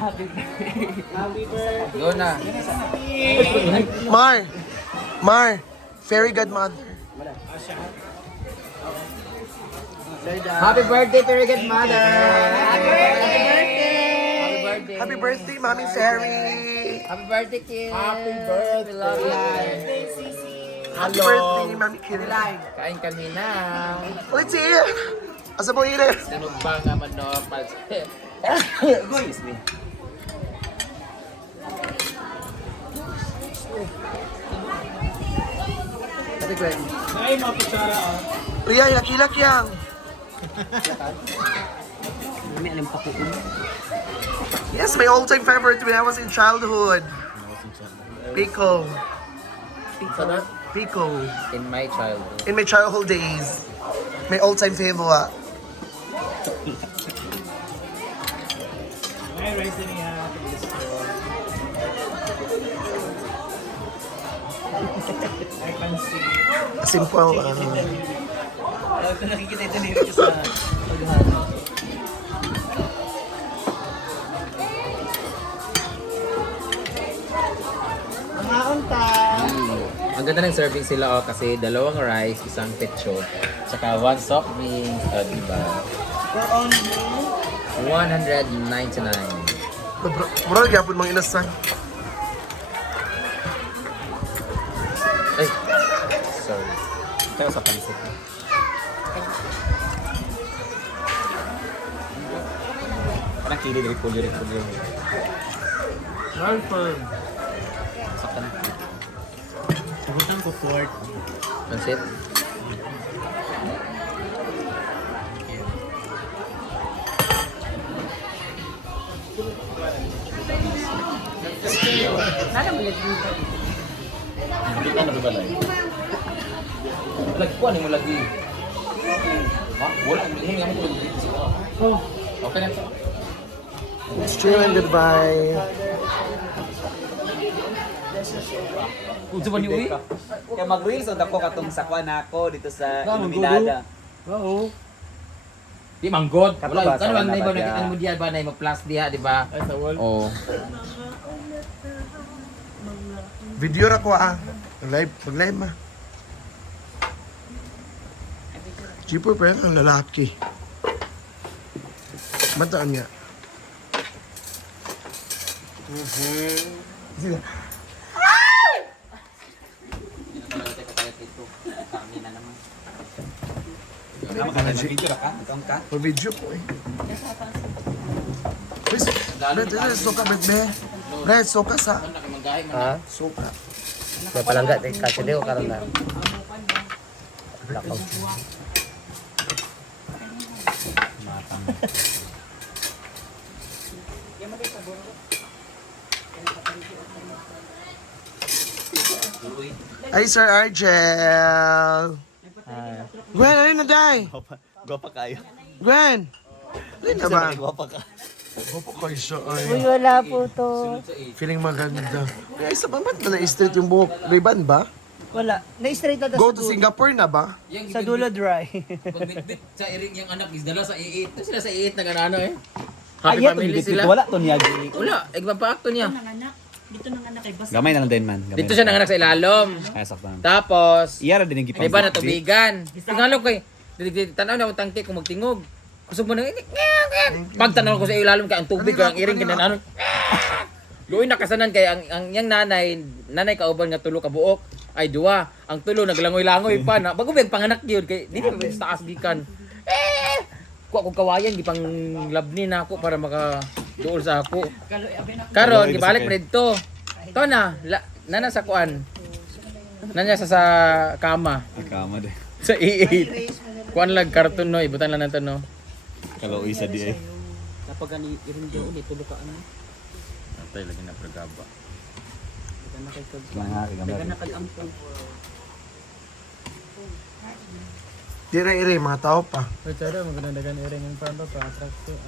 Happy birthday. Go na. Mar, fairy godmother. Happy birthday, very good mother. Happy birthday. Happy birthday, Mami Fairy. Happy birthday, kid. Happy birthday. We love you. Happy birthday, Mami Kiri. Kain kami na. Let's see. Asa mo Iris? Ano ba nga manok? Excuse me. Happy birthday. Ay, mga kutsara ah. Ria, ilak-ilak yang. Yes, my all-time favorite when I was in childhood. Pico. Pico. In my childhood. In my childhood days. My all-time favorite. May rice niya. I can see. Simple. Nakikita ito nito sa paghahanap. Mga unta. Ang ganda ng serving sila kasi dalawang rice, isang pecho, tsaka one soft drink, diba? For only 199. Mura gyapon mga inasan. Ay, sorry. Ito sa pansit. Parang kili dari kulir. well firm. Saktan. Sagutan ko fort. Pansit. Kita na ba lang? Lagpuan mo lagi. Ha? Wala, hindi mo ko dito. Oh, Okay na ito. It's true and goodbye. Kung sa niyo Kaya mag-reels on ako katong sakwa na ako dito sa Iluminada. oo. Di manggod. Wala, Kato ba, ano sa bang wala naiba ba nakita diya? mo diya ba na mo plus diha, di ba? Ay, sa wall. Oh. Video ra ko ah. Live, mag-live ma. Cheaper pa yan ang lalaki. Mataan niya. Sige. For video ko eh. Please, Red, suka, bebe. Red, suka sa. Ha? Suka. May palangga kasi di ko karon na. Lakaw. Ay, Sir Argel. Gwen, alin na day? Gwapa kayo. Gwen! Alin na ba? Gwapa ka. Opo kayo siya Uy, ay. wala po to. Feeling maganda. Ay, sa ba't ba na-straight yung buhok? Ribbon ba? Wala. Na-straight na Go to Singapore na ba? sa dulo dry. Pagbitbit sa iring yung anak is dala sa iit. Ito sila sa iit na ganano eh. Ay, Happy family sila. wala to niya. Wala, igpapaakto niya. Gamay na lang din man. Gamay Dito siya nanganak sa ilalom. Ay, saktan. Tapos, Iyara din yung gipang. di ba natubigan? Tingalo kay, tanaw na utang kay kung magtingog. Gusto mo nang, pag tanaw ko sa ilalom kay ang tubig, ang iring kinananon. Luoy nakasanan kay ang yang nanay kauban nga tulo ka buok ay duwa. Ang tulo naglangoy-langoy pa na bago biyang panganak gyud kay dili ba sa taas gikan. Kuha ko kawayan gipang labni na ako para maka duol sa ako. Karon gibalik pa dito. To na, nana sa kuan. Nanya sa kama. Kama din. Sa iit. Kuan lag karton no, ibutan lang nato no. Kalau isa di ay. Kapag ani irin daw ulit tulo ka ano. Atay lagi na pragaba. Kana kay kag. Gamay. Kana kay ampon. Di na iri, mga tao pa. Pero tsada maganda dagan irin yung parang pa attraction.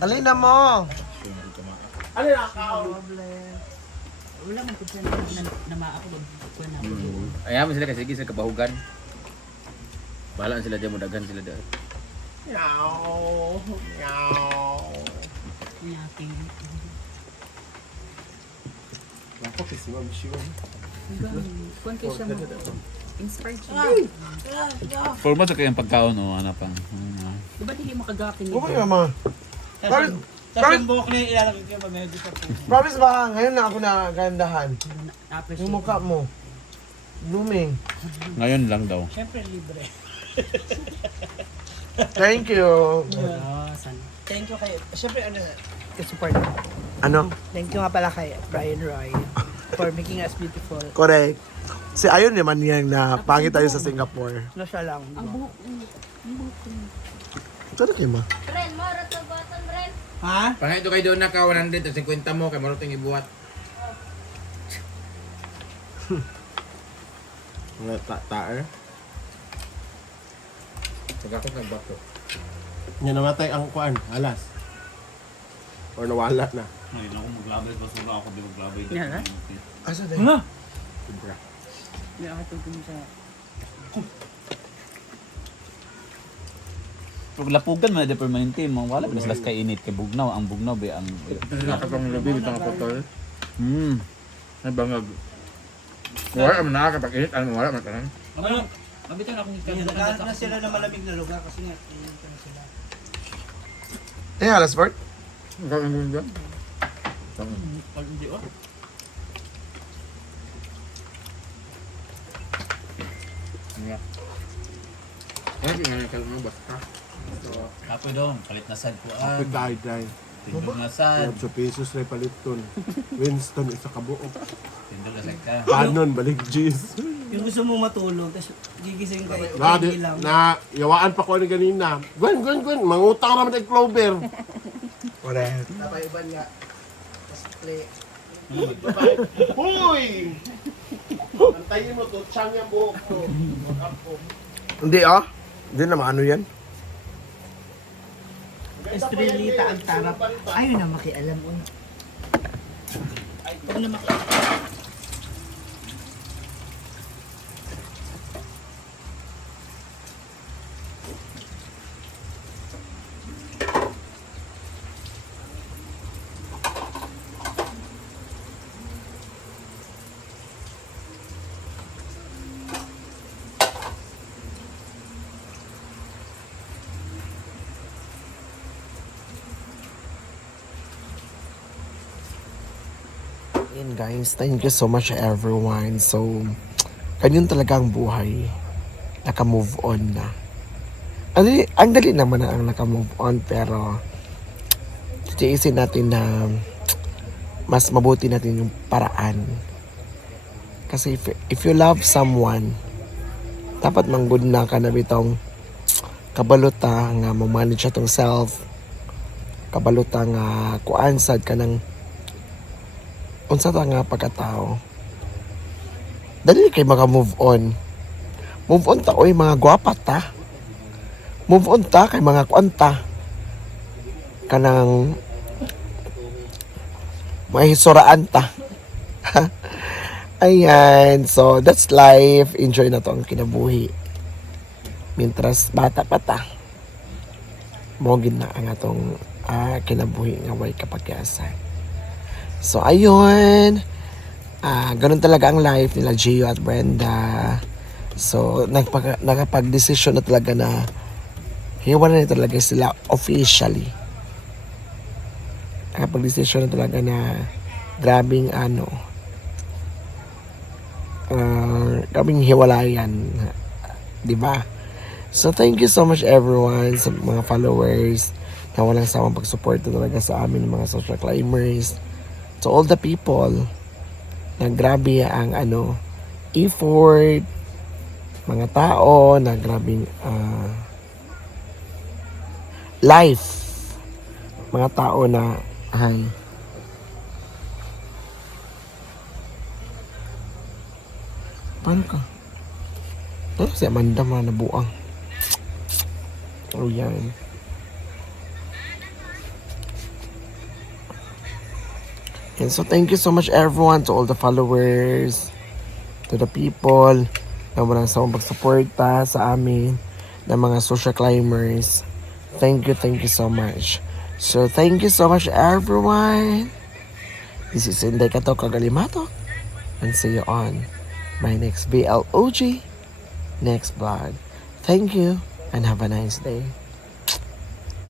Alin na mo! Ano na ka? Wala man kung na maako magkuan na ako. Ayaw mo sila kasi sige sa kabahugan. Bahala sila diyan mo daghan sila diyan. Yaw. Yaw. Yaking. Kuan kay siya mo. Inspired siya. Forma sa kayang pagkaon o ano pang. Di ba hindi makagakin Okay nito? naman. Promise, Tapos yung buhok niya ilalagay ko pag medyo sa puso. promise ba, ngayon na ako nagandahan. Na-appreciate. Yung mukha mo. Blooming. Ngayon lang daw. Siyempre libre. Thank you. Sana. Thank you kay, siyempre ano, support. Ano? Thank you nga pala kay Brian Roy for making us beautiful. Correct. Si Ayon naman yan na pangit tayo sa Singapore. No siya lang. Ang buhok ko. Saan kayo ma? Bren, mara sa batan, Bren. Ha? Pangay ito kayo doon na ka 150 mo kay marutong ibuhat. Mga taer. Pagkakot ng bato. Nga namatay ang kuan, alas. Or nawala na. Ngayon ako maglabay. Basta ako di maglabay. Yan, ha? Asa din? Hindi ako tugtog sa... Pag lapugan mo na permanente, wala pa sila kay init kay bugnaw. Ang bugnaw ba ang... Nakapang labi bitang potol. Hmm. Ay bangag. Wala man nakakapag-init, ano wala man tanan. Ano? Mabitan akong Naghanap na sila ng malamig na lugar kasi nga, init na sila. Eh, alas Bert? Ang gawin mo dyan. Pag hindi oh. Ay, tingnan ka lang basta. Apo doon, palit na sad ko. Kapit dahi. Tindog na sad. 8 pesos na paliton. Winston, isa kabuok. Tindog na sad ka. Canon, balik G's. Yung gusto mo matulog, tapos gigising ka, Na, hindi lang. yawaan pa ko ni ganina. Gwen, mangutang naman ng Clover. Correct. Napaiban nga. Tapos play. Huy! Antayin mo to, tiyang yung buhok mo. Hindi ah. Hindi naman ano yan. Estrelita ang tarap. Ayaw na makialam mo. Huwag na makialam. And guys, thank you so much everyone. So, ganyan talaga ang buhay. Naka-move on na. Ang dali naman na ang naka-move on, pero titiisin natin na mas mabuti natin yung paraan. Kasi if you love someone, dapat manggod na ka na bitong kabaluta nga mamanage atong self, kabaluta nga kuansad ka ng unsa ta nga pagkatao. Dali kay maka-move on. Move on ta oy mga gwapa ta. Move on ta kay mga kwanta. Kanang may hisuraan ta. Ayan, so that's life. Enjoy na to ang kinabuhi. Mientras bata pa ta. Mogin na ang atong kinabuhi nga way kapagyasan. So, ayun. Ganun talaga ang life nila Gio at Brenda. So, nakapag-desisyon na talaga na hiwala na talaga sila officially. Nakapag-desisyon na talaga na grabing grabing hiwalayan. Diba? So, thank you so much everyone sa mga followers na walang samang pag-support talaga sa amin mga social climbers. To all the people na grabe ang effort, mga tao na grabing life, mga tao na paano ka? Si Amanda man nabuang. Oh yan. And so thank you so much everyone, to all the followers, to the people na walang sawang pagsuporta sa amin na mga social climbers. Thank you so much. So thank you so much everyone. This is Inday Kato Kagalimato. and see you on my next BLOG next vlog. Thank you and have a nice day.